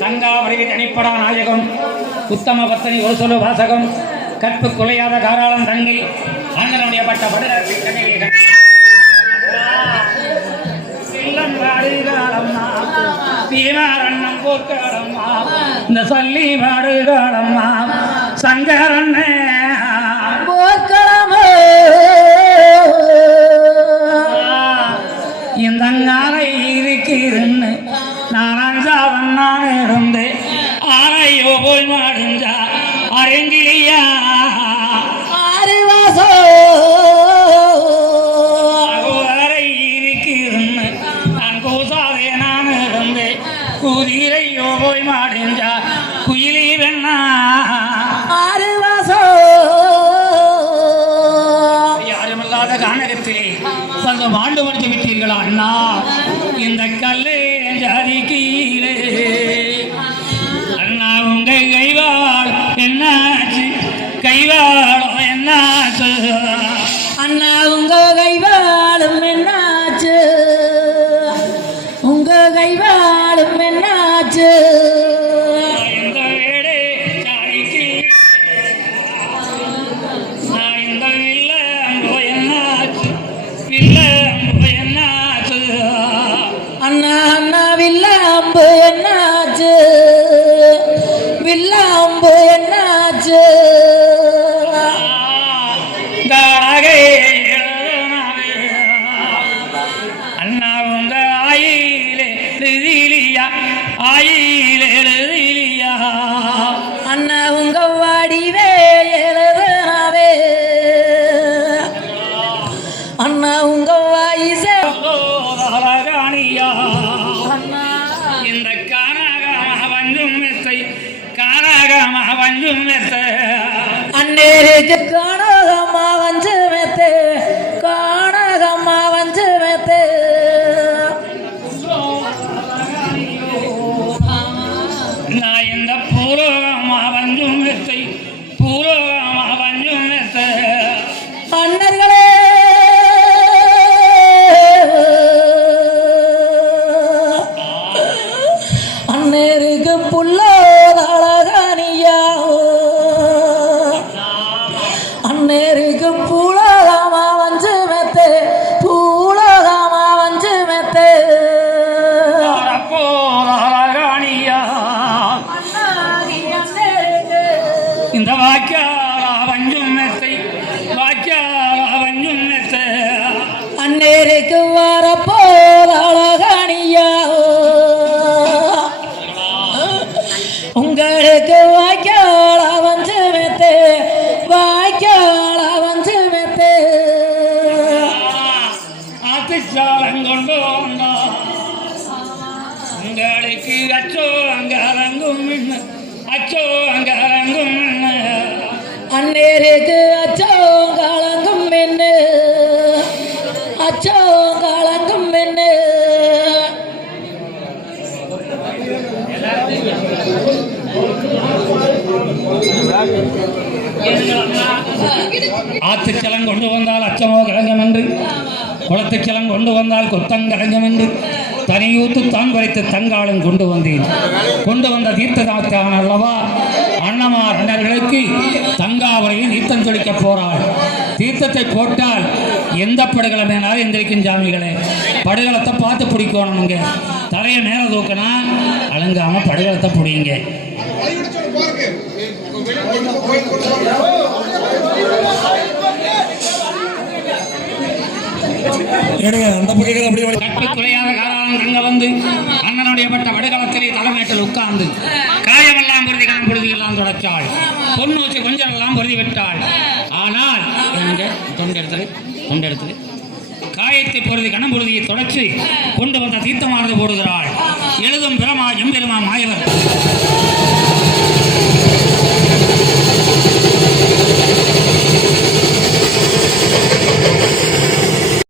தங்கா வடிவி தனிப்படா நாயகம் உத்தம பத்தனி ஒரு சொல்லு வாசகம் கற்பு குலையாத காராளம் தங்கை அண்ணனுடைய பட்ட படுகாலத்தின் கண்ணிலே தீமாரண்ணம் போக்காளம்மா இந்த சல்லி பாடுகாளம்மா சங்கரண்ண போக்களமோ இந்த ஞானை இருக்கிறன்னு நான் அஞ்சாவன் நான் இருந்து ஆரையோ போய் மாடுஞ்சா அரங்கிலியா ஆறுவாசோ அரை இருக்கிறன்னு நான் கோசாதே நான் இருந்து குதிரையோ போய் மாடுஞ்சா குயிலி வெண்ணா ஆறுவாசோ யாருமில்லாத கானகத்திலே கொஞ்சம் ஆண்டு மடித்து விட்டீர்களா அண்ணா இந்த கல்லே ஜாதி கீழே அண்ணா உங்க கைவாள் என்னாச்சு கைவாளம் என்னாச்சு அண்ணா உங்க கைவாளும் என்னாச்சு உங்க கைவாளும் என்னாச்சு இந்த வேடே ஜாதிக்கு இந்த வில்லம்போ என்னாச்சு வில்லம்போ என்னாச்சு அண்ணா அண்ணா வில்லாம்பு என்னாச்சு வில்லாம்பு என்னாச்சு அண்ணா உங்க ஆயிலே எழுதிலியா ஆயிலே எழுதிலியா அண்ணா உங்க வாடிவே எழுதுனாவே அண்ணா உங்க வாயிசே இந்த கானகமாக வஞ்சும் மெத்தை கானகமாக வஞ்சும் மெத்தை அன்னேருக்கு கானகமா வஞ்சு மெத்தை கானகமா வஞ்சு மெத்தை நான் இந்த பூலோகமா வஞ்சும் மெத்தை பூலோகமா வஞ்சும் மெத்தை அண்ணர்களே அண்ணருக்கு புள்ளோதழகனியா அண்ணருக்கு பூலோகமா வஞ்சு மெத்து பூலோகமா வஞ்சு மெத்து போதழகனியா இந்த வாக்கியாரா வஞ்சும் மெத்தை வாக்கியாரா வஞ்சும் மெத்து அண்ணருக்கு வரப்போதழகனியா உங்களுக்கு வாய்க்கால வந்து மெத்து வாய்க்கால வந்து மெத்து ஆத்திச்சாலம் கொண்டு வந்தா உங்களுக்கு அச்சோ அங்க அரங்கும் அச்சோ அங்க அரங்கும் அந்நேருக்கு அச்சோ கலங்கும் மென்னு அச்சோ கலங்கும் மென்னு ஆத்துச்சலம் கொண்டு வந்தால் அச்சமோ கலங்கம் என்று குளத்துச்சலம் கொண்டு வந்தால் கொத்தங்கலங்கம் என்று தனியூத்து தான் குறைத்து தங்காலம் கொண்டு வந்தேன் கொண்டு வந்த தீர்த்ததான் அல்லவா அண்ணமார் அண்ணர்களுக்கு தங்காவரையில் தீர்த்தம் தொழிக்க போறாள் தீர்த்தத்தை போட்டால் எந்த படுகளை மேலாலும் எந்திரிக்கும் ஜாமிகளே படுகளத்தை பார்த்து பிடிக்கணுங்க தலையை மேலே தூக்கினா அலங்காம படுகளத்தை பிடிங்க வந்து அண்ணனுடைய பட்ட வடுகளத்திலே தலைமேட்டில் உட்கார்ந்து காயமெல்லாம் பொருதி கண் பொருதியெல்லாம் தொடச்சாள் பொண்ணு வச்சு கொஞ்சம் எல்லாம் பொருதி விட்டாள் ஆனால் தொண்டெடுத்து காயத்தை பொருதி கணம் பொருதியை தொடச்சு கொண்டு வந்த தீர்த்தமானது போடுகிறாள் எழுதும் பிரமா எம்பெருமா மாயவர்